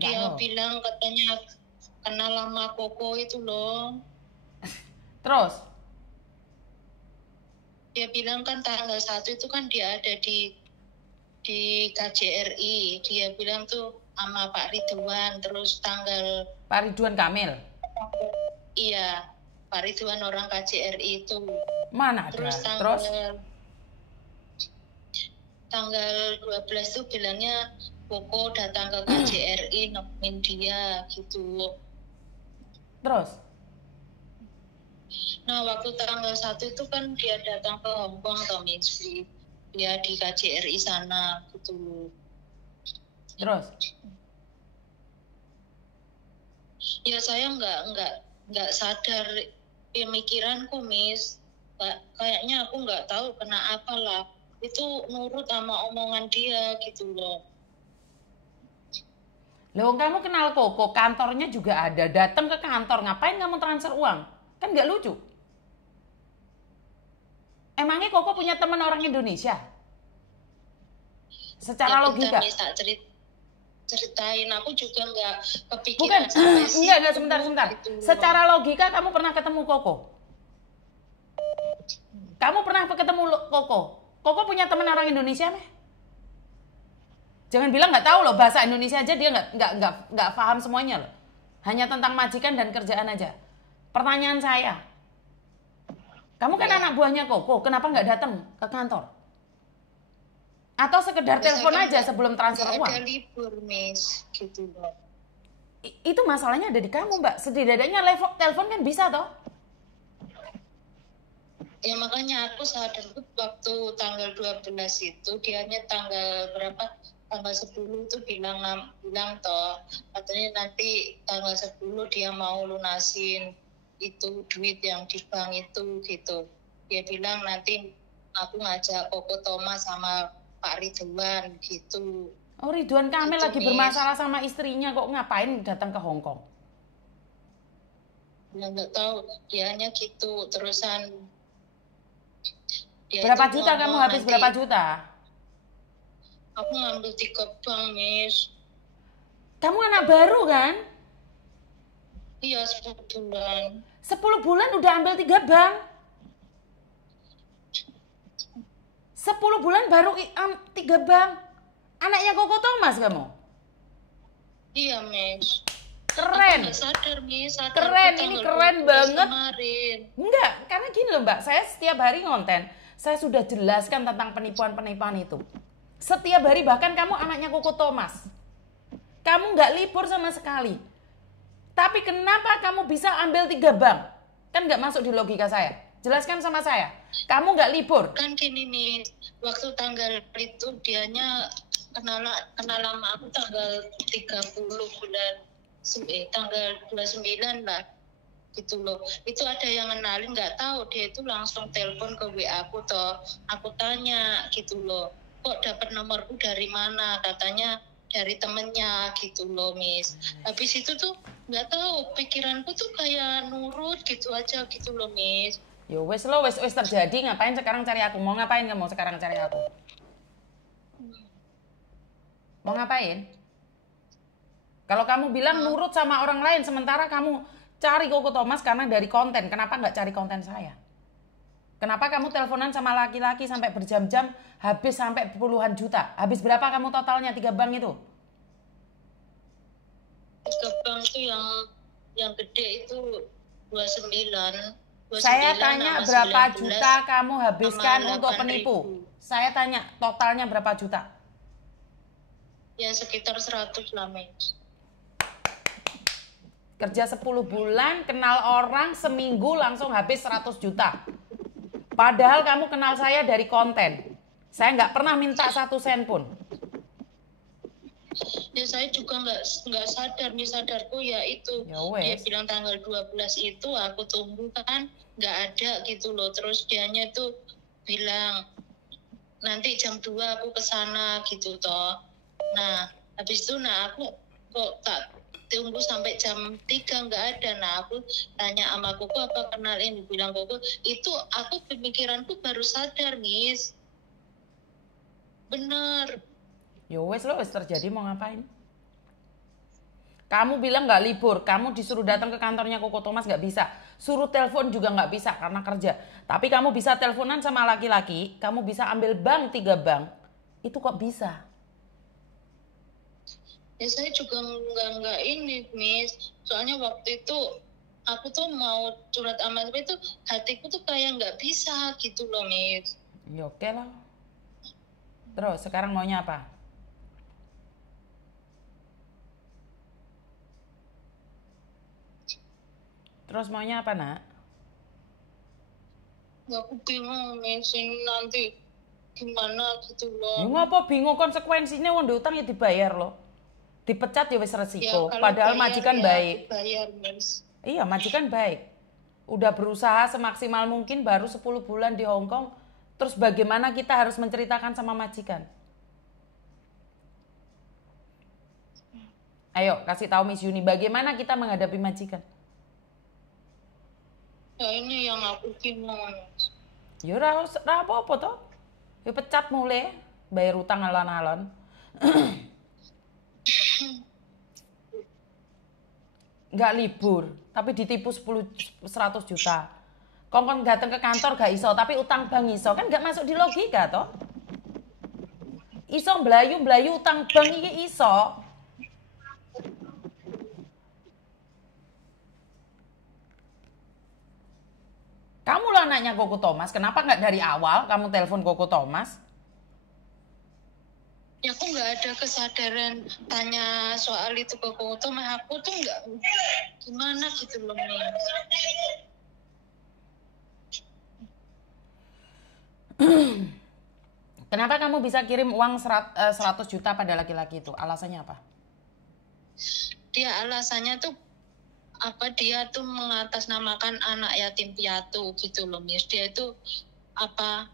Dia bilang katanya kenal sama Koko itu loh. Terus? Dia bilang kan tanggal 1 itu kan dia ada di KJRI. Dia bilang tuh sama Pak Ridwan. Terus tanggal... Pak Ridwan Kamil? Iya, Pak Ridwan orang KJRI itu. Mana ada? Terus tanggal 12 tuh bilangnya Koko datang ke KJRI nemuin dia gitu. Terus? Nah, waktu tanggal 1 itu kan dia datang ke Hongkong atau Misri. Dia di KJRI sana gitu. Terus? Ya saya nggak sadar pemikiranku, Miss. Kayaknya aku nggak tahu kena apa lah. Itu nurut sama omongan dia gitu loh. Loh, kamu kenal Koko, kantornya juga ada. Datang ke kantor, ngapain kamu transfer uang? Kan nggak lucu. Emangnya Koko punya teman orang Indonesia? Secara logika. Bisa ceritain, aku juga nggak kepikiran. Bukan, enggak, sebentar. Gitu. Secara logika kamu pernah ketemu Koko? Kamu pernah ketemu Koko? Koko punya teman orang Indonesia meh? Jangan bilang nggak tahu loh, bahasa Indonesia aja dia nggak paham semuanya loh. Hanya tentang majikan dan kerjaan aja. Pertanyaan saya, kamu kan anak buahnya Koko, kenapa nggak datang ke kantor? Atau sekedar telepon aja sebelum transfer uang? Ada libur, Miss, gitu loh. Itu masalahnya ada di kamu, Mbak. Setidaknya telepon kan bisa toh? Ya makanya aku sadar waktu tanggal 12 itu, dianya tanggal berapa? Tanggal 10 itu bilang toh, katanya nanti tanggal 10 dia mau lunasin itu duit yang di bank itu gitu. Dia bilang nanti aku ngajak Koko Thomas sama Pak Ridwan gitu. Oh, Ridwan Kamil gitu, lagi bermasalah sama istrinya, kok ngapain datang ke Hongkong? Ya nggak tahu, dianya gitu terusan. Berapa juta kamu habis nanti, berapa juta? Aku ngambil 3 bank, Miss. Kamu anak baru kan? Iya, 10 bulan. 10 bulan udah ambil 3 bank? 10 bulan baru 3 bank? Anaknya Koko Thomas kamu? Iya, Miss. Keren. Aku sadar, Miss. Keren, ini keren banget. Kemarin. Enggak, karena gini loh Mbak, saya setiap hari ngonten, saya sudah jelaskan tentang penipuan-penipuan itu. Setiap hari, bahkan kamu anaknya Koko Thomas. Kamu nggak libur sama sekali. Tapi kenapa kamu bisa ambil 3 bank? Kan nggak masuk di logika saya. Jelaskan sama saya. Kamu nggak libur. Kan gini nih, waktu tanggal itu dianya kenal sama aku tanggal 30 bulan, tanggal 29 lah. Gitu loh. Itu ada yang kenalin, nggak tahu, dia itu langsung telepon ke WA aku toh. Aku tanya gitu loh. Kok dapat nomorku dari mana? Katanya dari temennya gitu loh, Miss. Habis itu tuh nggak tahu, pikiranku tuh kayak nurut gitu aja gitu loh, Miss. Yo wes lo, wes terjadi, ngapain sekarang cari aku? Mau ngapain kamu sekarang cari aku? Mau ngapain? Kalau kamu bilang nurut sama orang lain, sementara kamu cari Koko Thomas karena dari konten, kenapa nggak cari konten saya? Kenapa kamu teleponan sama laki-laki sampai berjam-jam, habis sampai puluhan juta? Habis berapa kamu totalnya 3 bank itu? 3 bank itu yang gede itu 29. Saya tanya berapa 19, juta kamu habiskan untuk penipu? Saya tanya totalnya berapa juta? Ya sekitar 100 lah, Miss. Kerja 10 bulan, kenal orang, seminggu langsung habis 100 juta. Padahal kamu kenal saya dari konten. Saya nggak pernah minta 1 sen pun. Ya saya juga nggak sadar, nih sadarku ya itu. Dia bilang tanggal 12 itu aku tunggu kan, nggak ada gitu loh. Terus dianya tuh bilang nanti jam 2 aku kesana gitu toh. Nah habis itu aku kok tak tunggu sampai jam 3 nggak ada. Nah aku tanya sama Koko apa kenalin, bilang Koko itu, aku pemikiranku baru sadar, Miss. Bener. Yo wes lo wes terjadi, mau ngapain? Kamu bilang nggak libur, kamu disuruh datang ke kantornya Koko Thomas nggak bisa. Suruh telepon juga nggak bisa karena kerja. Tapi kamu bisa teleponan sama laki-laki, kamu bisa ambil bank 3 bank. Itu kok bisa? Ya saya juga nggak ini, Miss. Soalnya waktu itu aku tuh mau surat amanah itu hatiku tuh kayak nggak bisa gitu loh, Miss. Ya oke lah. Terus sekarang maunya apa? Terus maunya apa, Nak? Ya aku bingung, Miss, ini nanti gimana gitu Ya loh. ngapa bingung, konsekuensinya wong utang ya dibayar loh. Dipecat ya wis resiko. kalau Padahal bayar majikan ya baik. bayar, Miss. Iya, majikan baik. Udah berusaha semaksimal mungkin baru 10 bulan di Hong Kong. Terus bagaimana kita harus menceritakan sama majikan? Ayo, kasih tahu Miss Yuni, bagaimana kita menghadapi majikan? Ya ini yang aku bingung, Miss. Ya ora apa-apa toh. Ya pecat mulai, bayar utang alon-alon. Nggak libur, tapi ditipu 100 juta. Kongkon datang ke kantor gak iso, tapi utang bank iso. Kan nggak masuk di logika toh. Iso belayu utang bank iki iso. Kamu lah anaknya Koko Thomas, kenapa nggak dari awal kamu telepon Koko Thomas? Ya aku nggak ada kesadaran tanya soal itu ke Koko Thomas. Aku tuh nggak gimana gitu loh, Miss. Kenapa kamu bisa kirim uang 100 juta pada laki-laki itu? Alasannya apa? Dia alasannya tuh apa, dia tuh mengatasnamakan anak yatim piatu gitu loh, Miss. Dia itu apa,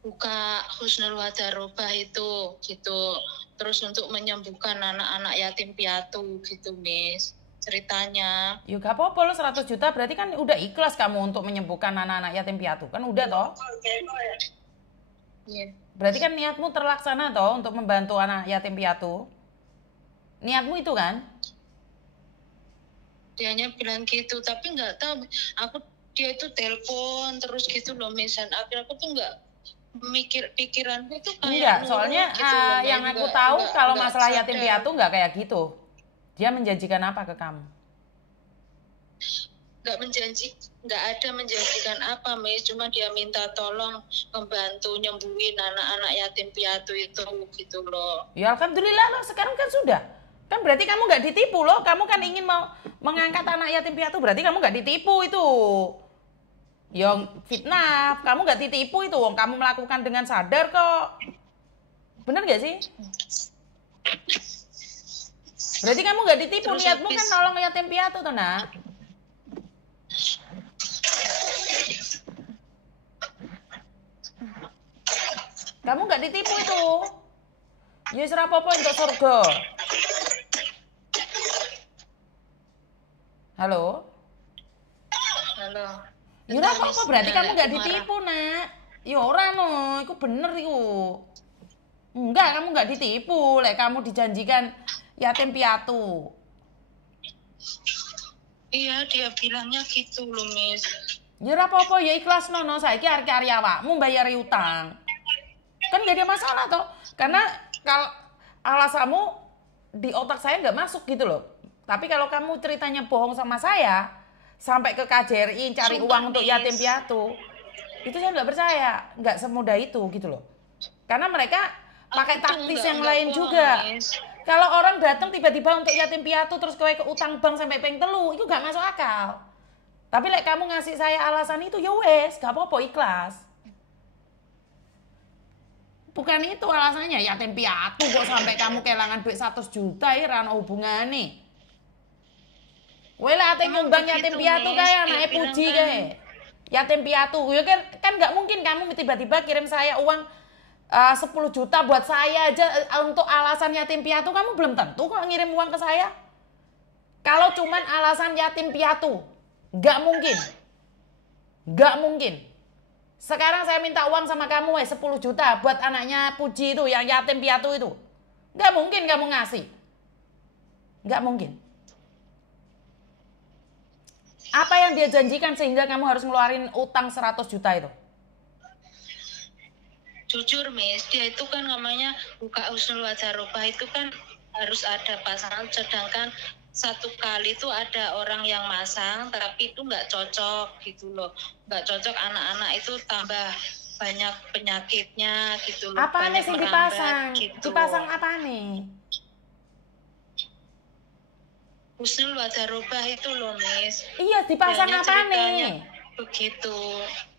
buka Husnul Wadarobah itu gitu, terus untuk menyembuhkan anak-anak yatim piatu gitu, Miss, ceritanya. Ya gak apa-apa lo 100 juta berarti kan udah ikhlas kamu untuk menyembuhkan anak-anak yatim piatu. Kan udah toh? Iya. Berarti kan niatmu terlaksana toh untuk membantu anak yatim piatu. Niatmu itu kan? Dianya bilang gitu, tapi nggak tahu. Dia itu telepon terus gitu loh, Miss. Dan akhirnya aku tuh nggak pikiranku itu kayak Enggak, soalnya gitu loh, yang Miss. aku tahu kalau nggak masalah sadar. yatim piatu nggak kayak gitu. Dia menjanjikan apa ke kamu? Nggak ada menjanjikan apa, Miss. Cuma dia minta tolong membantu nyembuhin anak-anak yatim piatu itu gitu loh. Ya alhamdulillah loh, sekarang kan sudah. Kan berarti kamu nggak ditipu loh. Kamu kan ingin mau mengangkat anak yatim piatu, berarti kamu nggak ditipu itu. Yang fitnah, kamu nggak ditipu itu. Wong kamu melakukan dengan sadar kok. Bener nggak sih? Berarti kamu nggak ditipu. Terus Niatmu kan nolong yatim piatu tuh, Nak. Kamu nggak ditipu itu. Ya serap apa untuk surga. Halo? Halo. Ya ora apa-apa berarti kamu nggak ditipu, Nak. Ya ora no, itu bener itu. Enggak, kamu nggak ditipu. Lek kamu dijanjikan yatim piatu. Iya, dia bilangnya gitu loh, Miss. Ya ora apa-apa, ya ikhlas no, saiki arek-arek awakmu bayar utang. Kan gak ada masalah toh. Karena kalau alasanmu di otak saya nggak masuk gitu loh. Tapi kalau kamu ceritanya bohong sama saya, sampai ke KJRI cari uang untuk yatim piatu, itu saya nggak percaya, nggak semudah itu gitu loh. Karena mereka pakai taktis yang lain juga. Kalau orang datang tiba-tiba untuk yatim piatu terus kowe ke utang bank sampai peng telu, itu nggak masuk akal. Tapi lek kamu ngasih saya alasan itu ya wes, gak apa-apa, ikhlas. Bukan itu alasannya, yatim piatu kok sampai kamu kehilangan duit 100 juta ya rano hubungane. Kowe lah ate nyumbang yatim piatu kayak anake Puji kae. Yatim piatu, ya kan nggak mungkin kamu tiba-tiba kirim saya uang 10 juta buat saya aja untuk alasan yatim piatu, kamu belum tentu kok ngirim uang ke saya. Kalau cuman alasan yatim piatu, nggak mungkin. Nggak mungkin. Sekarang saya minta uang sama kamu 10 juta buat anaknya Puji itu yang yatim piatu itu. Nggak mungkin kamu ngasih. Nggak mungkin. Apa yang dia janjikan sehingga kamu harus ngeluarin utang 100 juta itu? Jujur Miss, dia itu kan namanya buka Husnul Wadharobah itu kan harus ada pasangan, sedangkan satu kali itu ada orang yang masang tapi itu nggak cocok gitu loh, nggak cocok, anak-anak itu tambah banyak penyakitnya gitu loh. Apa nih sih dipasang? Gitu. Dipasang apa nih? Husnul Wadharobah itu loh Miss. Iya, dipasang apa nih? Begitu.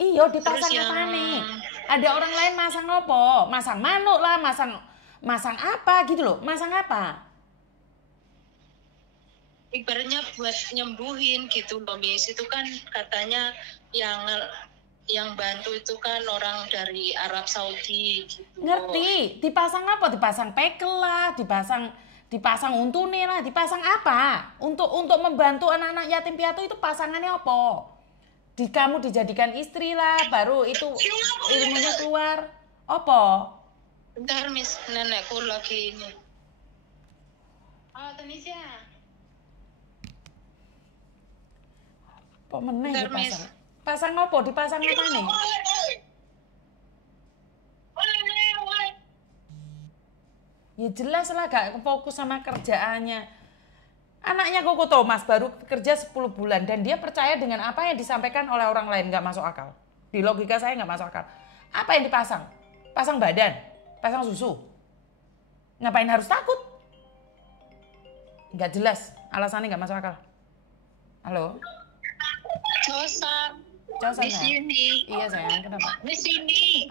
Iya, dipasang apa nih? Ada orang lain masang apa? Masang manuk lah, masang apa gitu loh. Masang apa? Ibaratnya buat nyembuhin gitu loh Miss. Itu kan katanya yang bantu itu kan orang dari Arab Saudi gitu. Ngerti? Dipasang apa? Dipasang pekel lah, dipasang untune lah, dipasang apa? Untuk membantu anak-anak yatim piatu itu pasangannya apa? Kamu dijadikan istri lah, baru itu ilmunya keluar. Apa? Bentar Miss, nenekku lagi ini. Tunisia. Apa meneh dipasang? Pasang apa? Dipasang apa nih? Ya jelas lah gak fokus sama kerjaannya. Anaknya Koko Thomas baru kerja 10 bulan dan dia percaya dengan apa yang disampaikan oleh orang lain, gak masuk akal. Di logika saya gak masuk akal. Apa yang dipasang? Pasang badan? Pasang susu? Ngapain harus takut? Gak jelas, alasannya gak masuk akal. Halo? Cosa. Cosa, Di sini. Iya sayang, kenapa? Di sini.